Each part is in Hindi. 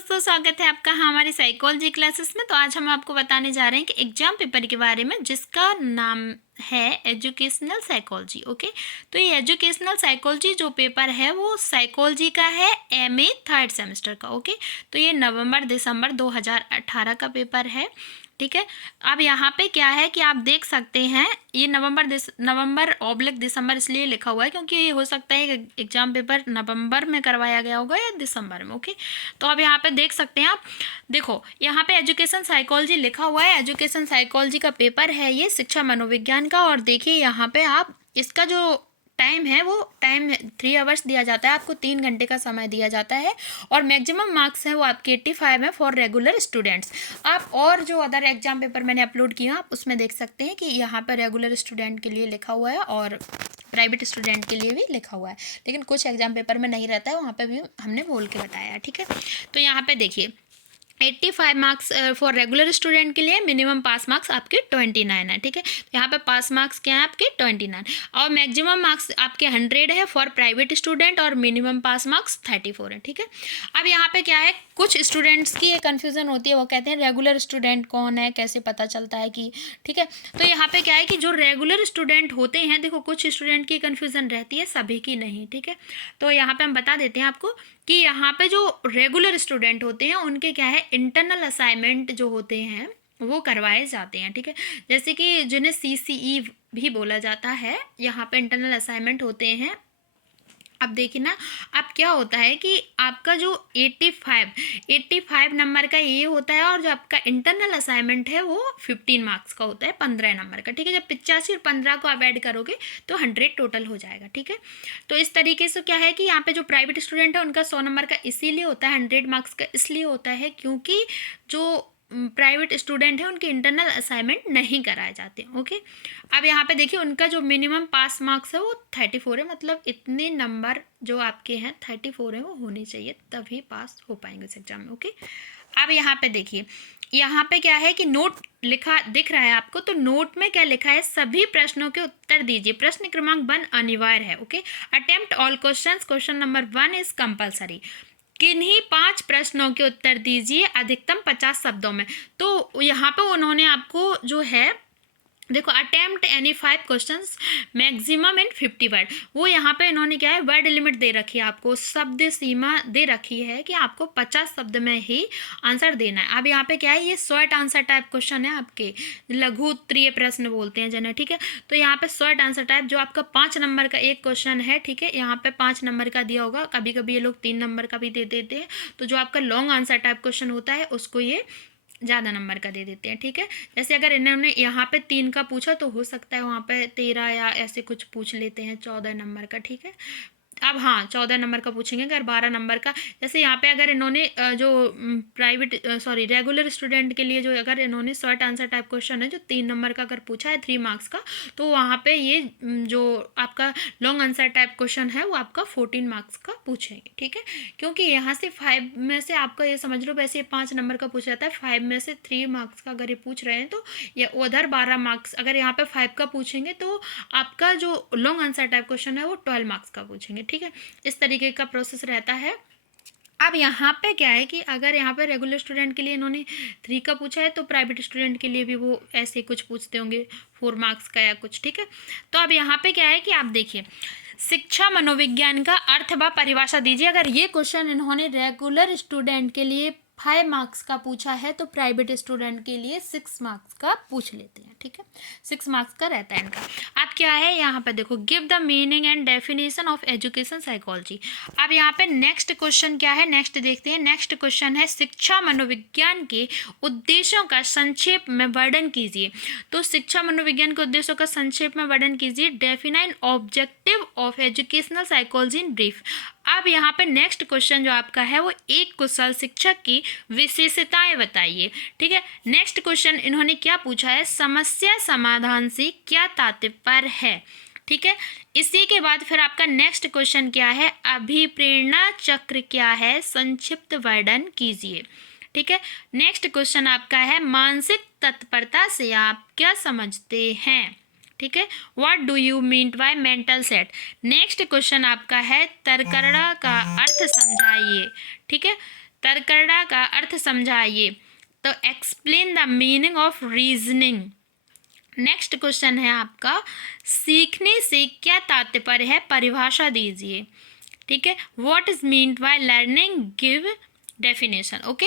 दोस्तों, स्वागत है आपका हमारी साइकोलॉजी क्लासेस में। तो आज हम आपको बताने जा रहे हैं कि एग्जाम पेपर के बारे में जिसका नाम है एजुकेशनल साइकोलॉजी। ओके, तो ये एजुकेशनल साइकोलॉजी जो पेपर है वो साइकोलॉजी का है, एमए थर्ड सेमेस्टर का। ओके, तो ये नवंबर दिसंबर 2018 का पेपर है। ठीक है, अब यहाँ पे क्या है कि आप देख सकते हैं ये नवंबर दिसंबर इसलिए लिखा हुआ है क्योंकि ये हो सकता है कि एग्जाम पेपर नवंबर में करवाया गया होगा या दिसंबर में। ओके, तो अब यहाँ पे देख सकते हैं आप, देखो यहाँ पे एजुकेशन साइकोलॉजी लिखा हुआ है। एजुकेशन साइकोलॉजी का पेपर है ये, शिक्षा मनोविज्ञान का। और देखिए यहाँ पे आप इसका जो टाइम है वो टाइम 3 आवर्स दिया जाता है आपको, 3 घंटे का समय दिया जाता है। और मैक्सिमम मार्क्स हैं वो आपके 85 है फॉर रेगुलर स्टूडेंट्स। आप और जो अदर एग्जाम पेपर मैंने अपलोड किया आप उसमें देख सकते हैं कि यहाँ पर रेगुलर स्टूडेंट के लिए लिखा हुआ है और प्राइवेट स्टूडेंट के लिए भी लिखा हुआ है, लेकिन कुछ एग्जाम पेपर में नहीं रहता है, वहाँ पर भी हमने बोल के बताया है। ठीक है, तो यहाँ पे देखिए 85 मार्क्स फॉर रेगुलर स्टूडेंट के लिए, मिनिमम पास मार्क्स आपके 29 है। ठीक है, तो यहाँ पे पास मार्क्स क्या है आपके 29 और मैक्सिमम मार्क्स आपके 100 है फॉर प्राइवेट स्टूडेंट और मिनिमम पास मार्क्स 34 है। ठीक है, अब यहाँ पे क्या है, कुछ स्टूडेंट्स की एक कन्फ्यूज़न होती है, वो कहते हैं रेगुलर स्टूडेंट कौन है, कैसे पता चलता है कि। ठीक है, तो यहाँ पे क्या है कि जो रेगुलर स्टूडेंट होते हैं, देखो कुछ स्टूडेंट की कन्फ्यूज़न रहती है, सभी की नहीं। ठीक है, तो यहाँ पे हम बता देते हैं आपको कि यहाँ पे जो रेगुलर स्टूडेंट होते हैं उनके क्या है, इंटरनल असाइनमेंट जो होते हैं वो करवाए जाते हैं। ठीक है, जैसे कि जिन्हें सीसीई भी बोला जाता है, यहाँ पे इंटरनल असाइनमेंट होते हैं। अब देखिए ना, अब क्या होता है कि आपका जो 85 नंबर का ये होता है और जो आपका इंटरनल असाइनमेंट है वो 15 मार्क्स का होता है, 15 नंबर का। ठीक है, जब 85 और 15 को आप ऐड करोगे तो 100 टोटल हो जाएगा। ठीक है, तो इस तरीके से क्या है कि यहाँ पे जो प्राइवेट स्टूडेंट है उनका 100 नंबर का इसीलिए होता है, 100 मार्क्स का इसलिए होता है क्योंकि जो प्राइवेट स्टूडेंट है उनके इंटरनल असाइनमेंट नहीं कराए जाते। ओके, अब यहाँ पे देखिए उनका जो मिनिमम पास मार्क्स है वो 34 है, मतलब इतने नंबर जो आपके हैं 34 है वो होने चाहिए, तभी पास हो पाएंगे इस एग्जाम में। ओके, अब यहाँ पे देखिए, यहाँ पे क्या है कि नोट लिखा दिख रहा है आपको, तो नोट में क्या लिखा है, सभी प्रश्नों के उत्तर दीजिए। प्रश्न क्रमांक 1 अनिवार्य है। Okay, attempt all questions, question number 1 is compulsory. किन्हीं 5 प्रश्नों के उत्तर दीजिए अधिकतम 50 शब्दों में। तो यहाँ पे उन्होंने आपको जो है, देखो attempt any 5 questions maximum in 50 word, वो यहाँ पे इन्होंने क्या है, वर्ड लिमिट दे रखी है आपको, शब्द सीमा दे रखी है कि आपको 50 शब्द में ही आंसर देना है। अब यहाँ पे क्या है, ये शॉर्ट आंसर टाइप क्वेश्चन है आपके, लघु उत्तरीय प्रश्न बोलते हैं जिन्हें। ठीक है, तो यहाँ पे शॉर्ट आंसर टाइप जो आपका 5 नंबर का एक क्वेश्चन है। ठीक है, यहाँ पे 5 नंबर का दिया होगा, कभी कभी ये लोग 3 नंबर का भी दे देते हैं। तो जो आपका लॉन्ग आंसर टाइप क्वेश्चन होता है उसको ये ज़्यादा नंबर का दे देते हैं। ठीक है, जैसे अगर इन्होंने यहाँ पे 3 का पूछा तो हो सकता है वहाँ पे 13 या ऐसे कुछ पूछ लेते हैं, 14 नंबर का। ठीक है, अब हाँ 14 नंबर का पूछेंगे। अगर 12 नंबर का, जैसे यहाँ पे अगर इन्होंने जो रेगुलर स्टूडेंट के लिए जो अगर इन्होंने शॉर्ट आंसर टाइप क्वेश्चन है जो 3 नंबर का अगर पूछा है 3 मार्क्स का, तो वहाँ पे ये जो आपका लॉन्ग आंसर टाइप क्वेश्चन है वो आपका 14 मार्क्स का पूछेंगे। ठीक है, क्योंकि यहाँ से 5 में से आपका ये समझ लो, वैसे 5 नंबर का पूछा जाता है, 5 में से 3 मार्क्स का अगर ये पूछ रहे हैं तो ये उधर 12 मार्क्स, अगर यहाँ पे 5 का पूछेंगे तो आपका जो लॉन्ग आंसर टाइप क्वेश्चन है वो 12 मार्क्स का पूछेंगे। ठीक है, इस तरीके का प्रोसेस रहता है। अब यहाँ पे क्या है कि अगर यहाँ पे रेगुलर स्टूडेंट के लिए इन्होंने 3 का पूछा है तो प्राइवेट स्टूडेंट के लिए भी वो ऐसे कुछ पूछते होंगे 4 मार्क्स का या कुछ। ठीक है, तो अब यहाँ पे क्या है कि आप देखिए, शिक्षा मनोविज्ञान का अर्थ व परिभाषा दीजिए। अगर ये क्वेश्चन इन्होंने रेगुलर स्टूडेंट के लिए 5 मार्क्स का पूछा है तो प्राइवेट स्टूडेंट के लिए 6 मार्क्स का पूछ लेते हैं। ठीक है, 6 मार्क्स का रहता है इनका। अब क्या है यहाँ पर देखो, give the meaning and definition of education psychology. अब यहाँ पे नेक्स्ट क्वेश्चन क्या है, नेक्स्ट देखते हैं। नेक्स्ट क्वेश्चन है, शिक्षा मनोविज्ञान के उद्देश्यों का संक्षेप में वर्णन कीजिए। तो शिक्षा मनोविज्ञान के उद्देश्यों का संक्षेप में वर्णन कीजिए। Define objective of educational psychology in brief. अब यहाँ पे नेक्स्ट क्वेश्चन जो आपका है वो एक कुशल शिक्षक की विशेषताएं बताइए। ठीक है, नेक्स्ट क्वेश्चन इन्होंने क्या पूछा है, समस्या समाधान से क्या तात्पर्य है। ठीक है, इसी के बाद फिर आपका नेक्स्ट क्वेश्चन क्या है, अभिप्रेरणा चक्र क्या है, संक्षिप्त वर्णन कीजिए। ठीक है, नेक्स्ट क्वेश्चन आपका है, मानसिक तत्परता से आप क्या समझते हैं। ठीक है, what do you mean by mental set. Next question आपका है, तरकरड़ा का अर्थ समझाइए। ठीक है, तरकड़ा का अर्थ समझाइए। तो explain the meaning of reasoning. Next question है आपका, सीखने से क्या तात्पर्य है, परिभाषा दीजिए। ठीक है, what is mean by learning, give definition. Okay,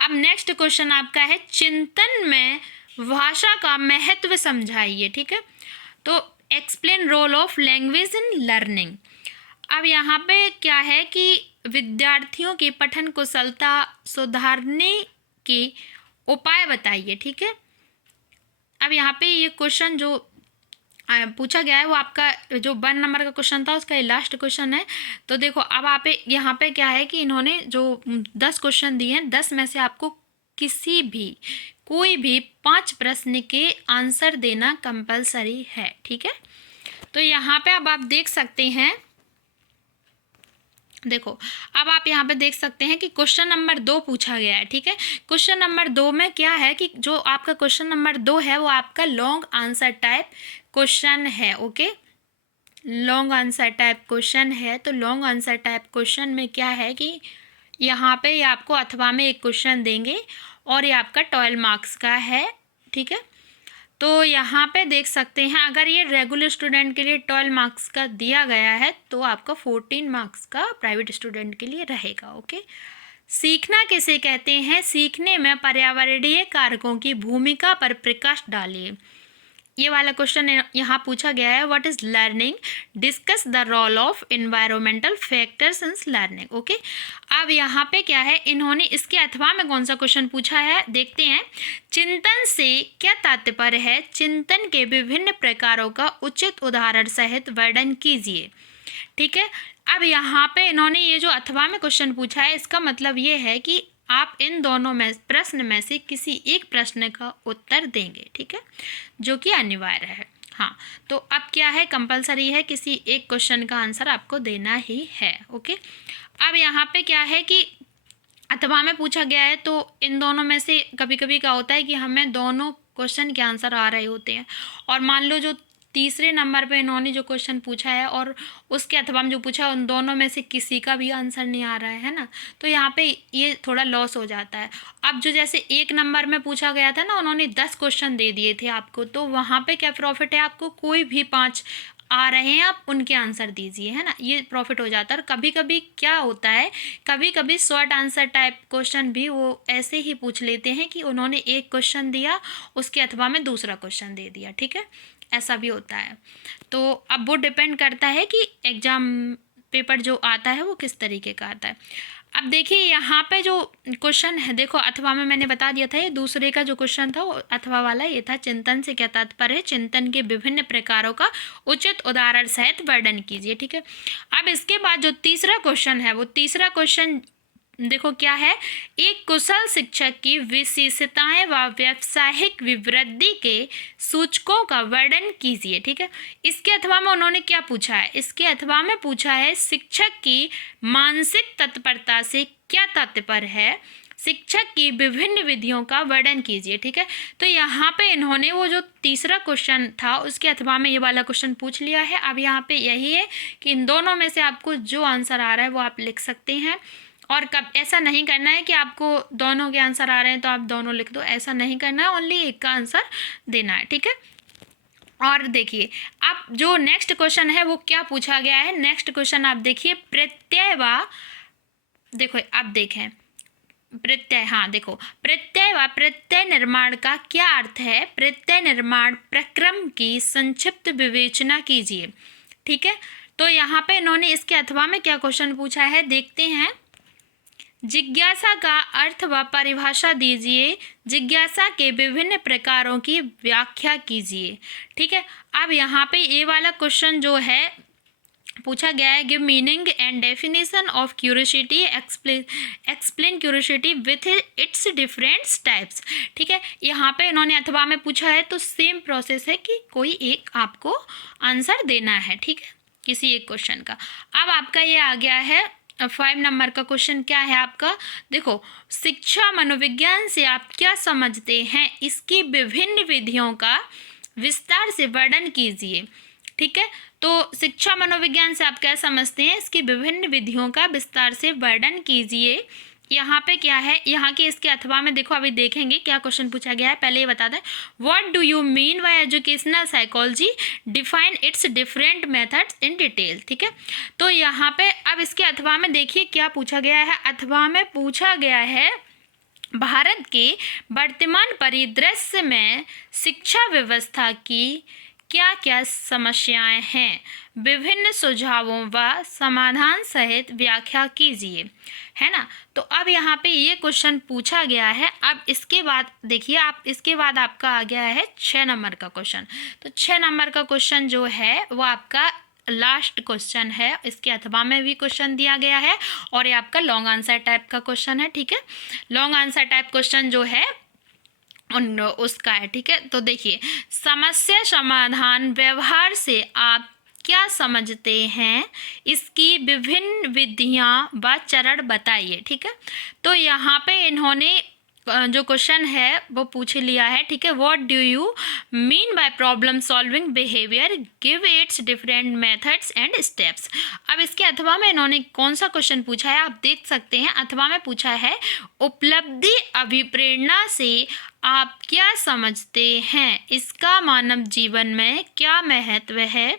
अब नेक्स्ट क्वेश्चन आपका है, चिंतन में भाषा का महत्व समझाइए। ठीक है, तो explain role of language in learning. अब यहाँ पे क्या है कि विद्यार्थियों की पठन कुशलता सुधारने के उपाय बताइए। ठीक है, अब यहाँ पे ये क्वेश्चन जो पूछा गया है वो आपका जो 1 नंबर का क्वेश्चन था उसका ये लास्ट क्वेश्चन है। तो देखो अब आप यहाँ पे क्या है कि इन्होंने जो 10 क्वेश्चन दिए हैं, 10 में से आपको किसी भी कोई भी 5 प्रश्न के आंसर देना कंपलसरी है। ठीक है, तो यहाँ पे अब आप देख सकते हैं, देखो अब आप यहाँ पे देख सकते हैं कि क्वेश्चन नंबर 2 पूछा गया है। ठीक है, क्वेश्चन नंबर 2 में क्या है कि जो आपका क्वेश्चन नंबर 2 है वो आपका लॉन्ग आंसर टाइप क्वेश्चन है। Okay, long answer type question है। तो लॉन्ग आंसर टाइप क्वेश्चन में क्या है कि यहाँ पे ये आपको अथवा में एक क्वेश्चन देंगे और ये आपका 12 मार्क्स का है। ठीक है, तो यहाँ पे देख सकते हैं अगर ये रेगुलर स्टूडेंट के लिए 12 मार्क्स का दिया गया है तो आपका 14 मार्क्स का प्राइवेट स्टूडेंट के लिए रहेगा। ओके, सीखना किसे कहते हैं, सीखने में पर्यावरणीय कारकों की भूमिका पर प्रकाश डालिए। ये वाला क्वेश्चन यहाँ पूछा गया है, what is learning, discuss the role of environmental factors in learning. Okay, अब यहाँ पे क्या है, इन्होंने इसके अथवा में कौन सा क्वेश्चन पूछा है देखते हैं। चिंतन से क्या तात्पर्य है, चिंतन के विभिन्न प्रकारों का उचित उदाहरण सहित वर्णन कीजिए। ठीक है, अब यहाँ पे इन्होंने ये जो अथवा में क्वेश्चन पूछा है इसका मतलब ये है कि आप इन दोनों में प्रश्न में से किसी एक प्रश्न का उत्तर देंगे। ठीक है, जो कि अनिवार्य है। हाँ, तो अब क्या है, कंपलसरी है, किसी एक क्वेश्चन का आंसर आपको देना ही है। ओके, अब यहाँ पे क्या है कि अथवा में पूछा गया है तो इन दोनों में से कभी कभी क्या होता है कि हमें दोनों क्वेश्चन के आंसर आ रहे होते हैं और मान लो जो तीसरे नंबर पे इन्होंने जो क्वेश्चन पूछा है और उसके अथवा में जो पूछा है उन दोनों में से किसी का भी आंसर नहीं आ रहा है ना, तो यहाँ पे ये थोड़ा लॉस हो जाता है। अब जो जैसे 1 नंबर में पूछा गया था ना, उन्होंने 10 क्वेश्चन दे दिए थे आपको, तो वहाँ पे क्या प्रॉफिट है, आपको कोई भी 5 आ रहे हैं आप उनके आंसर दीजिए, है ना, ये प्रॉफिट हो जाता है। और कभी कभी क्या होता है, कभी कभी शॉर्ट आंसर टाइप क्वेश्चन भी वो ऐसे ही पूछ लेते हैं कि उन्होंने एक क्वेश्चन दिया उसके अथवा में दूसरा क्वेश्चन दे दिया। ठीक है, ऐसा भी होता है। तो अब वो डिपेंड करता है कि एग्ज़ाम पेपर जो आता है वो किस तरीके का आता है। अब देखिए यहाँ पे जो क्वेश्चन है, देखो अथवा में मैंने बता दिया था, ये दूसरे का जो क्वेश्चन था वो अथवा वाला ये था, चिंतन से क्या तात्पर्य है, चिंतन के विभिन्न प्रकारों का उचित उदाहरण सहित वर्णन कीजिए। ठीक है, अब इसके बाद जो तीसरा क्वेश्चन है वो तीसरा क्वेश्चन देखो क्या है, एक कुशल शिक्षक की विशेषताएं व व्यावसायिक विवृद्धि के सूचकों का वर्णन कीजिए। ठीक है, इसके अथवा में उन्होंने क्या पूछा है, इसके अथवा में पूछा है शिक्षक की मानसिक तत्परता से क्या तात्पर्य है, शिक्षक की विभिन्न विधियों का वर्णन कीजिए। ठीक है, तो यहाँ पे इन्होंने वो जो तीसरा क्वेश्चन था उसके अथवा में ये वाला क्वेश्चन पूछ लिया है। अब यहाँ पे यही है कि इन दोनों में से आपको जो आंसर आ रहा है वो आप लिख सकते हैं और कब ऐसा नहीं करना है कि आपको दोनों के आंसर आ रहे हैं तो आप दोनों लिख दो, ऐसा नहीं करना है, ओनली एक का आंसर देना है। ठीक है, और देखिए अब जो नेक्स्ट क्वेश्चन है वो क्या पूछा गया है, नेक्स्ट क्वेश्चन आप देखिए, प्रत्यय व देखो अब देखें प्रत्यय, हाँ देखो प्रत्यय व प्रत्यय निर्माण का क्या अर्थ है, प्रत्यय निर्माण प्रक्रम की संक्षिप्त विवेचना कीजिए। ठीक है, तो यहाँ पे इन्होंने इसके अथवा में क्या क्वेश्चन पूछा है देखते हैं, जिज्ञासा का अर्थ व परिभाषा दीजिए, जिज्ञासा के विभिन्न प्रकारों की व्याख्या कीजिए। ठीक है, अब यहाँ पे ये वाला क्वेश्चन जो है पूछा गया है, give meaning and definition of curiosity, explain curiosity with its different types. ठीक है, यहाँ पे इन्होंने अथवा में पूछा है तो सेम प्रोसेस है कि कोई एक आपको आंसर देना है। ठीक है, किसी एक क्वेश्चन का। अब आपका ये आ गया है 5 नंबर का क्वेश्चन, क्या है आपका, देखो शिक्षा मनोविज्ञान से आप क्या समझते हैं, इसकी विभिन्न विधियों का विस्तार से वर्णन कीजिए। ठीक है, तो शिक्षा मनोविज्ञान से आप क्या समझते हैं, इसकी विभिन्न विधियों का विस्तार से वर्णन कीजिए। यहाँ पे क्या है, यहाँ के इसके अथवा में देखो, अभी देखेंगे क्या क्वेश्चन पूछा गया है। पहले ये बता दें, what do you mean by educational psychology, define it's different methods in detail. ठीक है, तो यहाँ पे अब इसके अथवा में देखिए क्या पूछा गया है। अथवा में पूछा गया है, भारत के वर्तमान परिदृश्य में शिक्षा व्यवस्था की क्या क्या समस्याएं हैं, विभिन्न सुझावों व समाधान सहित व्याख्या कीजिए, है ना। तो अब यहाँ पे ये क्वेश्चन पूछा गया है। अब इसके बाद देखिए, आप इसके बाद आपका आ गया है 6 नंबर का क्वेश्चन। तो 6 नंबर का क्वेश्चन जो है वो आपका लास्ट क्वेश्चन है। इसके अथवा में भी क्वेश्चन दिया गया है और ये आपका लॉन्ग आंसर टाइप का क्वेश्चन है। ठीक है, लॉन्ग आंसर टाइप क्वेश्चन जो है उसका है। ठीक है, तो देखिए, समस्या समाधान व्यवहार से आप क्या समझते हैं, इसकी विभिन्न विधियां व चरण बताइए। ठीक है, तो यहाँ पे इन्होंने जो क्वेश्चन है वो पूछ लिया है। ठीक है, what do you mean by problem solving behaviour, give its different methods and steps. अब इसके अथवा में इन्होंने कौन सा क्वेश्चन पूछा है आप देख सकते हैं। अथवा में पूछा है, उपलब्धि अभिप्रेरणा से आप क्या समझते हैं, इसका मानव जीवन में क्या महत्व है,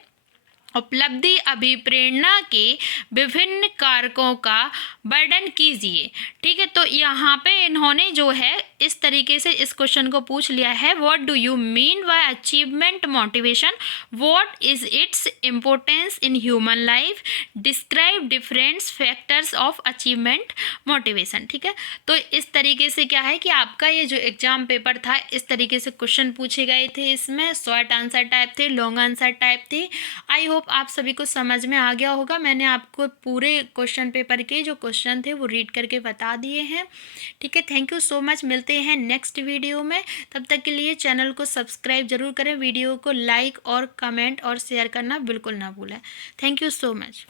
उपलब्धि अभिप्रेरणा के विभिन्न कारकों का वर्णन कीजिए। ठीक है, तो यहाँ पे इन्होंने जो है इस तरीके से इस क्वेश्चन को पूछ लिया है, what do you mean by achievement motivation, what is its importance in human life, describe different factors of achievement motivation. ठीक है, तो इस तरीके से क्या है कि आपका ये जो एग्जाम पेपर था, इस तरीके से क्वेश्चन पूछे गए थे। इसमें शॉर्ट आंसर टाइप थे, लॉन्ग आंसर टाइप थे। आई होप आप सभी को समझ में आ गया होगा। मैंने आपको पूरे क्वेश्चन पेपर के जो क्वेश्चन थे वो रीड करके बता दिए हैं। ठीक है, थैंक यू सो मच। मिलते हैं नेक्स्ट वीडियो में, तब तक के लिए चैनल को सब्सक्राइब जरूर करें, वीडियो को लाइक और कमेंट और शेयर करना बिल्कुल ना भूलें। Thank you so much.